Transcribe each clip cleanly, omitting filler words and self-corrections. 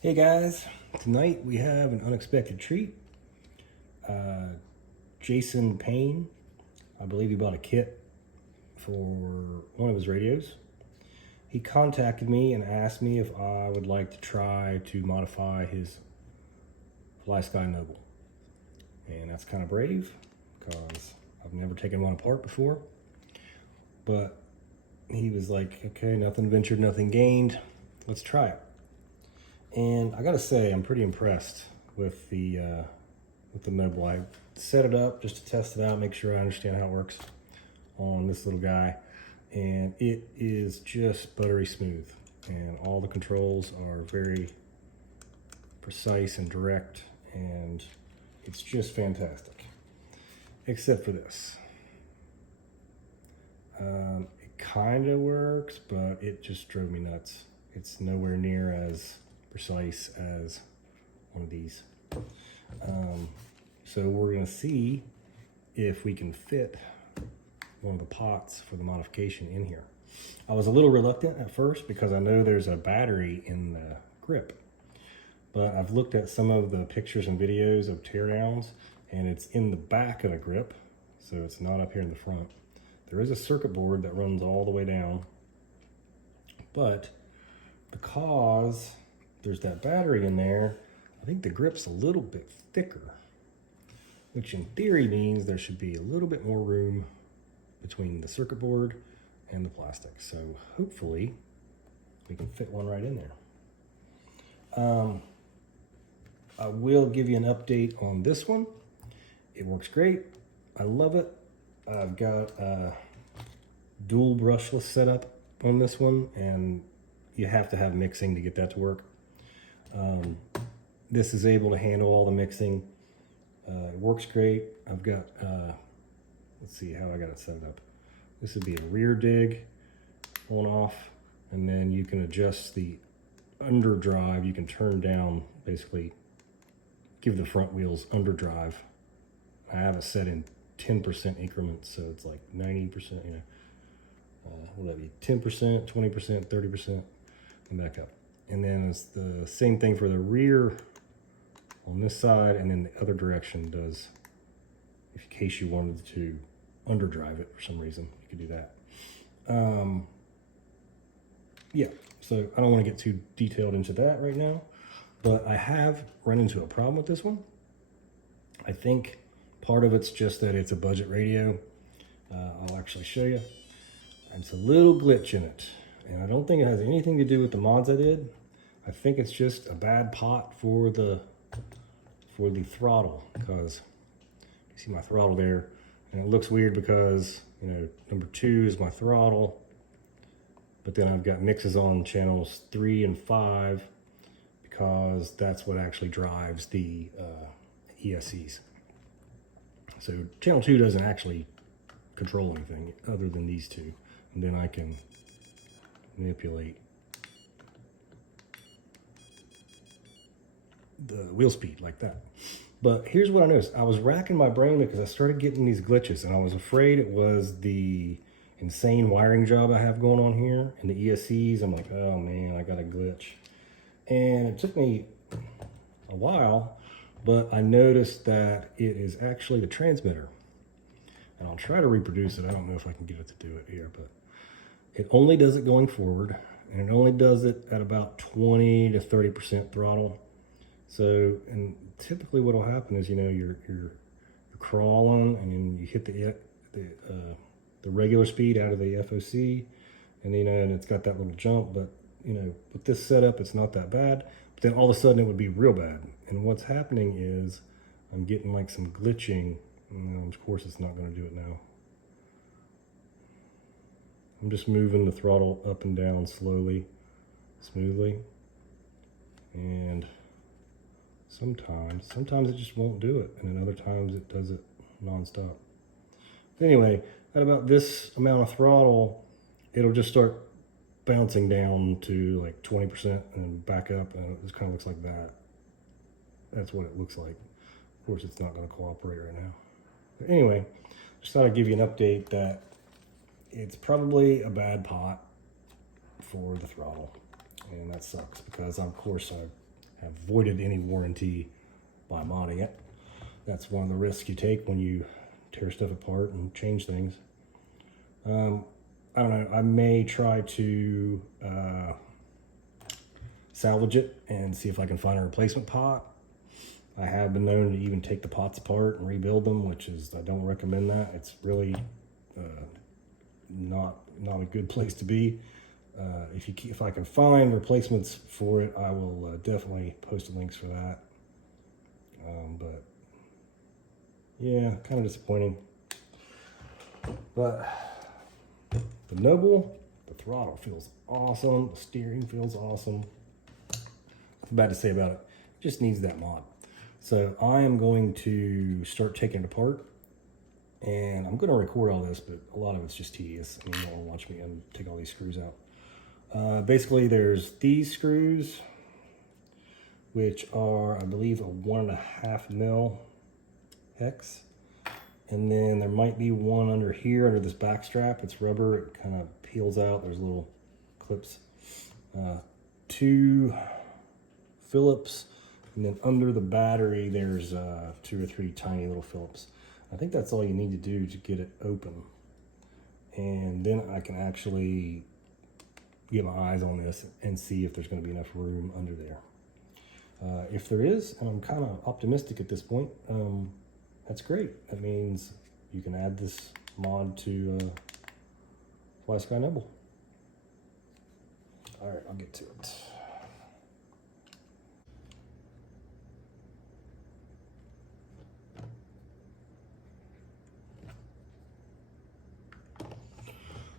Hey guys, tonight we have an unexpected treat. Jason Payne, I believe he bought a kit for one of his radios. He contacted me and asked me if I would like to try to modify his Flysky Noble. And that's kind of brave because I've never taken one apart before. But he was like, okay, nothing ventured, nothing gained. Let's try it. And I gotta say, I'm pretty impressed with the Noble. I set it up just to test it out, make sure I understand how it works on this little guy. And it is just buttery smooth. And all the controls are very precise and direct. And it's just fantastic. Except for this. It kind of works, but it just drove me nuts. It's nowhere near as precise as one of these. So we're gonna see if we can fit one of the pots for the modification in here. I was a little reluctant at first because I know there's a battery in the grip, but I've looked at some of the pictures and videos of teardowns and it's in the back of the grip, so it's not up here in the front. There is a circuit board that runs all the way down, but because there's that battery in there, I think the grip's a little bit thicker, which in theory means there should be a little bit more room between the circuit board and the plastic. So hopefully we can fit one right in there. I will give you an update on this one. It works great. I love it. I've got a dual brushless setup on this one, and you have to have mixing to get that to work. This is able to handle all the mixing. It works great. I've got, let's see how I got it set up. This would be a rear dig on off, and then you can adjust the underdrive. You can turn down, basically give the front wheels underdrive. I have it set in 10% increments, so it's like 90%, you know, what would that be, 10%, 20%, 30%, and back up. And then it's the same thing for the rear on this side, and then the other direction does, in case you wanted to underdrive it for some reason, you could do that. Yeah, so I don't want to get too detailed into that right now, but I have run into a problem with this one. I think part of it's just that it's a budget radio. I'll actually show you. It's a little glitch in it, and I don't think it has anything to do with the mods I did. I think it's just a bad pot for the throttle, because you see my throttle there, and it looks weird because, you know, number 2 is my throttle, but then I've got mixes on channels 3 and 5 because that's what actually drives the ESCs. So channel 2 doesn't actually control anything other than these two, and then I can manipulate the wheel speed like that. But here's what I noticed. I was racking my brain because I started getting these glitches, and I was afraid it was the insane wiring job I have going on here and the ESCs. I'm like, oh man, I got a glitch. And it took me a while, but I noticed that it is actually the transmitter. And I'll try to reproduce it. I don't know if I can get it to do it here, but it only does it going forward, and it only does it at about 20 to 30% throttle. So, and typically what will happen is, you know, you're crawling, and then you hit the regular speed out of the FOC, and, you know, and it's got that little jump. But, you know, with this setup, it's not that bad. But then all of a sudden it would be real bad. And what's happening is I'm getting like some glitching. And of course, it's not going to do it now. I'm just moving the throttle up and down slowly, smoothly, and sometimes it just won't do it, and then other times it does it nonstop. But anyway, at about this amount of throttle, it'll just start bouncing down to like 20% and then back up, and it just kind of looks like that. That's what it looks like. Of course, it's not going to cooperate right now. But anyway, just thought I'd give you an update that it's probably a bad pot for the throttle, and that sucks because of course I have voided any warranty by modding it. That's one of the risks you take when you tear stuff apart and change things. I don't know, I may try to salvage it and see if I can find a replacement pot. I have been known to even take the pots apart and rebuild them, which is, I don't recommend that. It's really not a good place to be. If I can find replacements for it, I will definitely post links for that. But yeah, kind of disappointing. But the Noble, the throttle feels awesome. The steering feels awesome. Nothing bad to say about it. It just needs that mod. So I am going to start taking it apart, and I'm going to record all this, but a lot of it's just tedious. I mean, you don't want to watch me and take all these screws out. Basically, there's these screws, which are, I believe, a 1.5 mil hex. And then there might be one under here, under this back strap. It's rubber, it kind of peels out. There's little clips. 2 Phillips. And then under the battery, there's 2 or 3 tiny little Phillips. I think that's all you need to do to get it open. And then I can actually get my eyes on this and see if there's going to be enough room under there. If there is, and I'm kind of optimistic at this point, that's great. That means you can add this mod to Flysky Noble. All right, I'll get to it.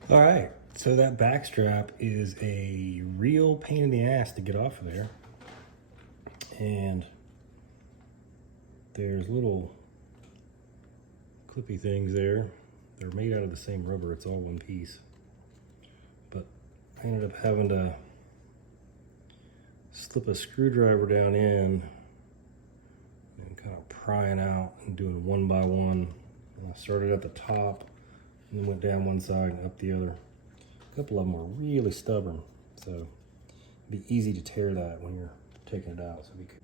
All right, so that back strap is a real pain in the ass to get off of there. And there's little clippy things there. They're made out of the same rubber, it's all one piece. But I ended up having to slip a screwdriver down in and kind of prying out and doing one by one. And I started at the top and then went down one side and up the other. A couple of them were really stubborn, so it'd be easy to tear that when you're taking it out. So we could.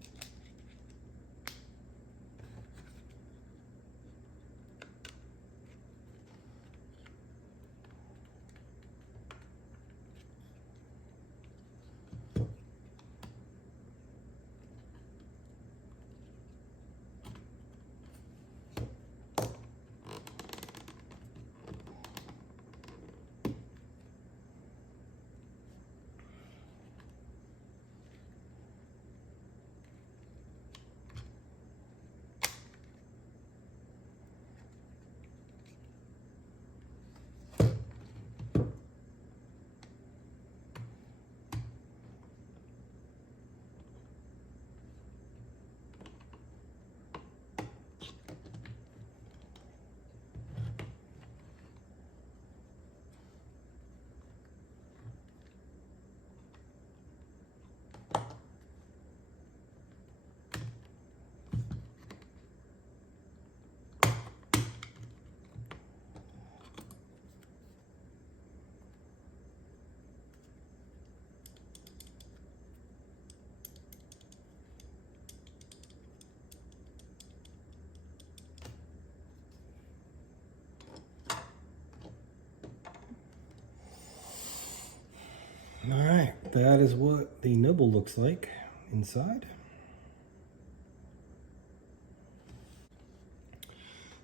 All right, that is what the Noble looks like inside.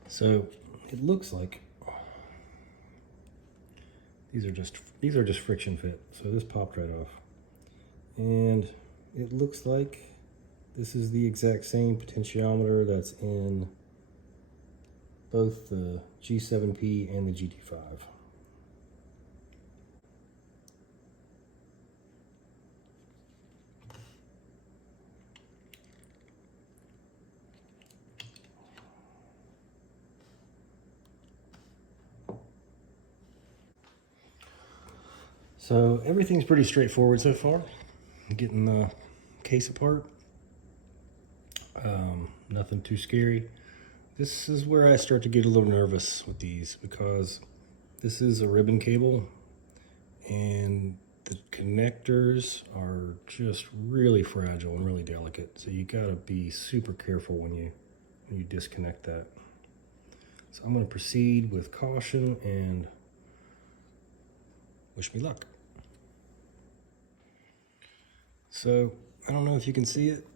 So it looks like these are just friction fit. So this popped right off, and it looks like this is the exact same potentiometer that's in both the G7P and the GT5. So everything's pretty straightforward so far. Getting the case apart. Nothing too scary. This is where I start to get a little nervous with these, because this is a ribbon cable, and the connectors are just really fragile and really delicate, so you gotta be super careful when you disconnect that. So I'm going to proceed with caution and wish me luck. So I don't know if you can see it,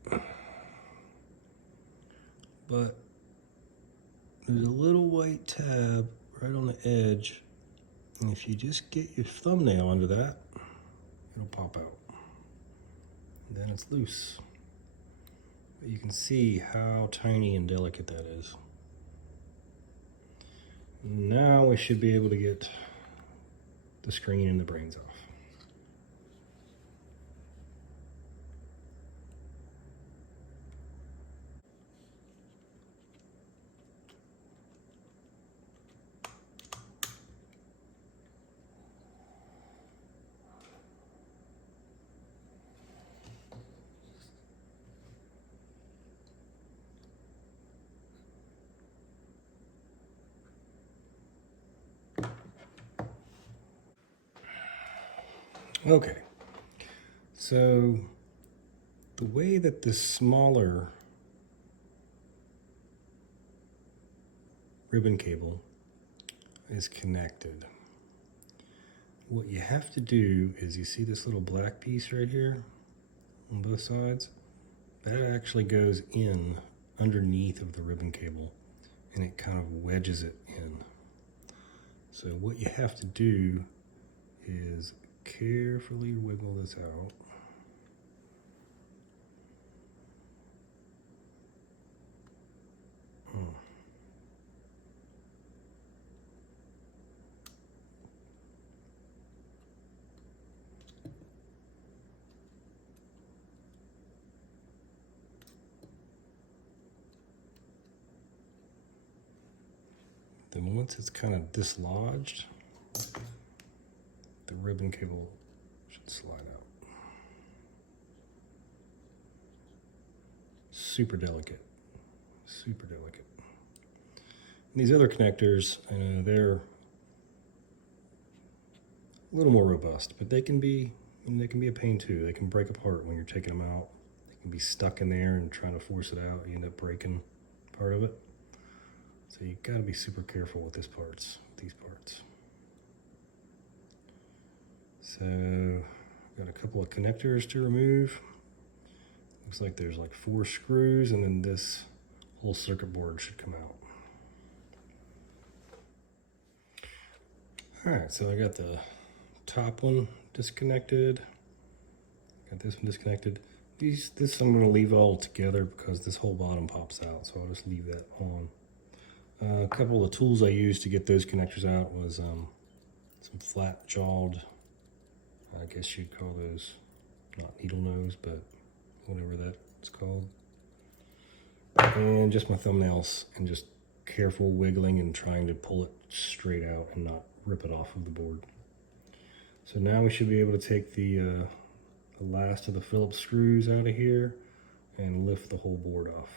but there's a little white tab right on the edge, and if you just get your thumbnail under that, it'll pop out. And then it's loose. But you can see how tiny and delicate that is. Now we should be able to get the screen and the brains off. Okay, so the way that this smaller ribbon cable is connected, what you have to do is, you see this little black piece right here on both sides? That actually goes in underneath of the ribbon cable, and it kind of wedges it in. So what you have to do is carefully wiggle this out. Then once it's kind of dislodged, the ribbon cable should slide out. Super delicate, super delicate. And these other connectors, I know they're a little more robust, but they can be a pain too. They can break apart when you're taking them out. They can be stuck in there and trying to force it out. You end up breaking part of it. So you got to be super careful with these parts. So got a couple of connectors to remove. Looks like there's like 4 screws, and then this whole circuit board should come out. All right, so I got the top one disconnected. Got this one disconnected. This I'm going to leave all together because this whole bottom pops out, so I'll just leave that on. A couple of the tools I used to get those connectors out was some flat-jawed, I guess you'd call those, not needle nose, but whatever that's called. And just my thumbnails, and just careful wiggling and trying to pull it straight out and not rip it off of the board. So now we should be able to take the last of the Phillips screws out of here and lift the whole board off.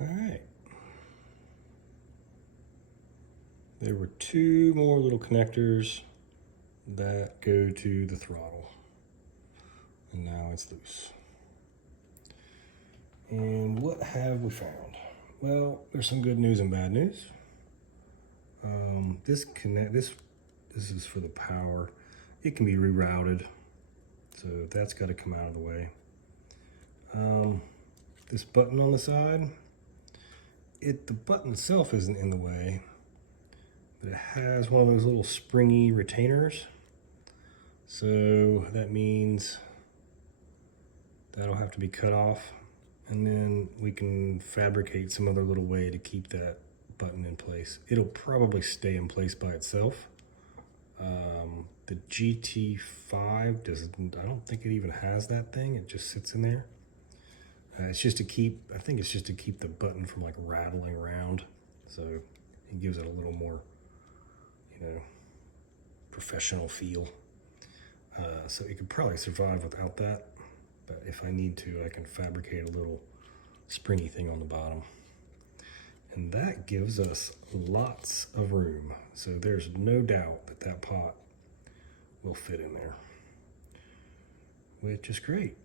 All right. There were 2 more little connectors that go to the throttle, and now it's loose. And what have we found? Well, there's some good news and bad news. This is for the power. It can be rerouted, so that's got to come out of the way. This button on the side, the button itself isn't in the way, but it has one of those little springy retainers. So that means that'll have to be cut off, and then we can fabricate some other little way to keep that button in place. It'll probably stay in place by itself. The GT5 doesn't, I don't think it even has that thing. It just sits in there. It's just to keep, I think it's just to keep the button from like rattling around. So it gives it a little more, professional feel. So it could probably survive without that, but if I need to, I can fabricate a little springy thing on the bottom. And that gives us lots of room. So there's no doubt that that pot will fit in there, which is great.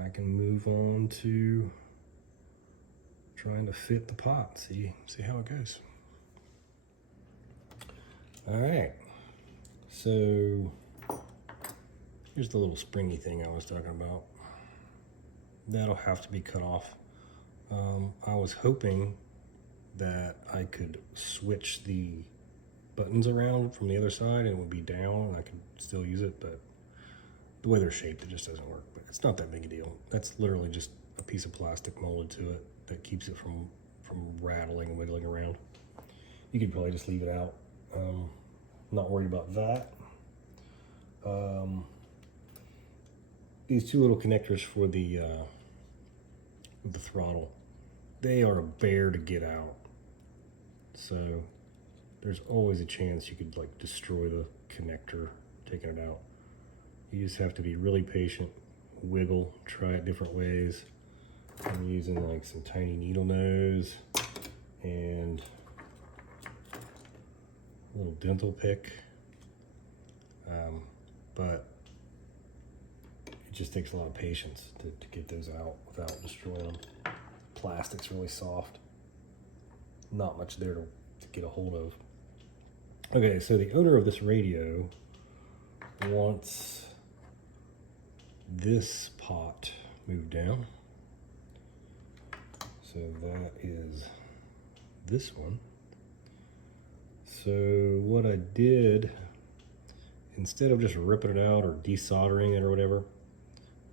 I can move on to trying to fit the pot. See how it goes. All right, so here's the little springy thing I was talking about. That'll have to be cut off. I was hoping that I could switch the buttons around from the other side and it would be down and I could still use it, but the way they're shaped, it just doesn't work. But it's not that big a deal. That's literally just a piece of plastic molded to it that keeps it from rattling and wiggling around. You could probably just leave it out. Not worried about that. These two little connectors for the throttle, they are a bear to get out. So there's always a chance you could like destroy the connector taking it out. You just have to be really patient, wiggle, try it different ways. I'm using like some tiny needle nose and a little dental pick, but it just takes a lot of patience to get those out without destroying them. Plastic's really soft, not much there to get a hold of. Okay, so the owner of this radio wants this pot moved down. So that is this one. So what I did, instead of just ripping it out or desoldering it or whatever,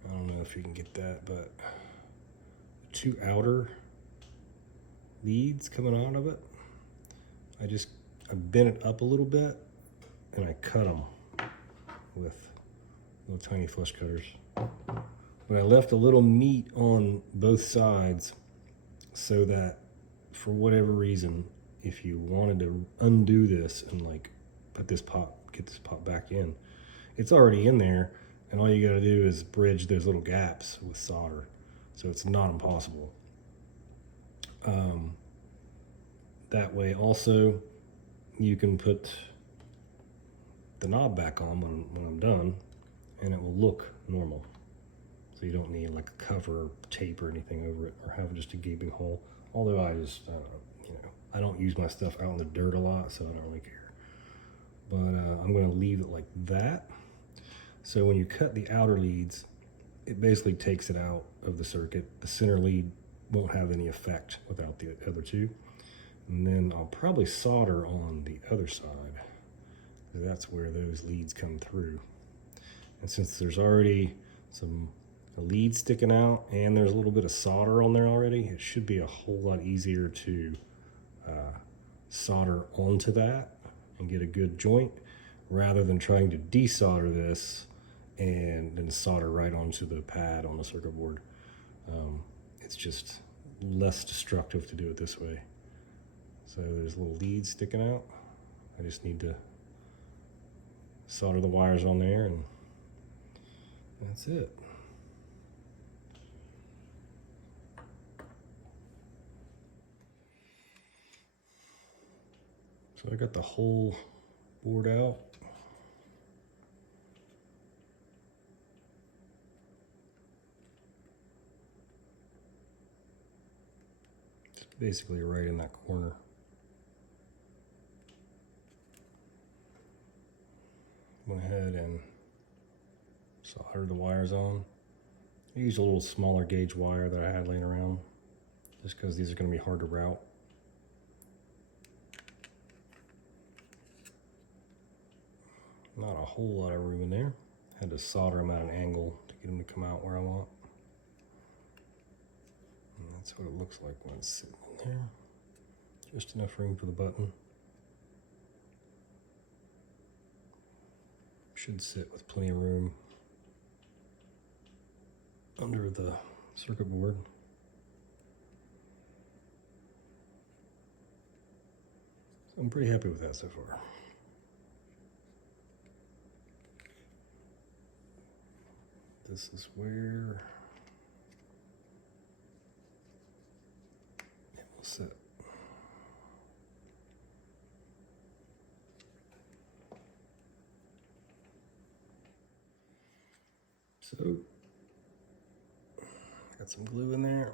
I don't know if you can get that, but the two outer leads coming out of it, I bent it up a little bit and I cut them with little tiny flush cutters. But I left a little meat on both sides so that for whatever reason, if you wanted to undo this and like get this pot back in, it's already in there, and all you got to do is bridge those little gaps with solder, so it's not impossible. That way also you can put the knob back on when I'm done and it will look normal, so you don't need like a cover, tape or anything over it, or have just a gaping hole. Although I don't use my stuff out in the dirt a lot, so I don't really care. But I'm going to leave it like that. So when you cut the outer leads, it basically takes it out of the circuit. The center lead won't have any effect without the other two. And then I'll probably solder on the other side, because that's where those leads come through. And since there's already some lead sticking out and there's a little bit of solder on there already, it should be a whole lot easier to solder onto that and get a good joint, rather than trying to desolder this and then solder right onto the pad on the circuit board. It's just less destructive to do it this way. So there's little leads sticking out. I just need to solder the wires on there and that's it. So I got the whole board out. It's basically right in that corner. Went ahead and soldered the wires on. I used a little smaller gauge wire that I had laying around, just because these are going to be hard to route. Not a whole lot of room in there. Had to solder them at an angle to get them to come out where I want. And that's what it looks like when it's sitting in there. Just enough room for the button. Should sit with plenty of room under the circuit board. So I'm pretty happy with that so far. This is where it will sit. So, got some glue in there.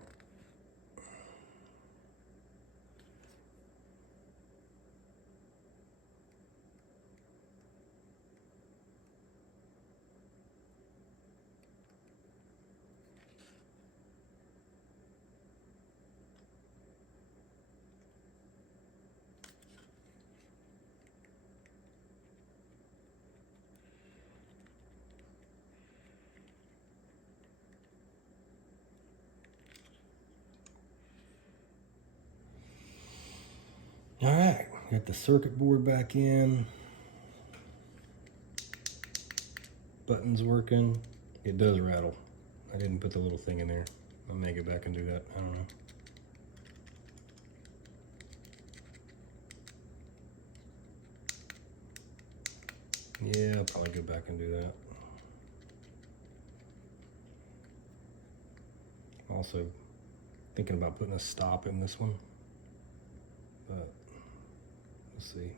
All right, got the circuit board back in. Buttons working. It does rattle. I didn't put the little thing in there. I may go back and do that. I don't know. Yeah, I'll probably go back and do that. Also thinking about putting a stop in this one, but we'll see.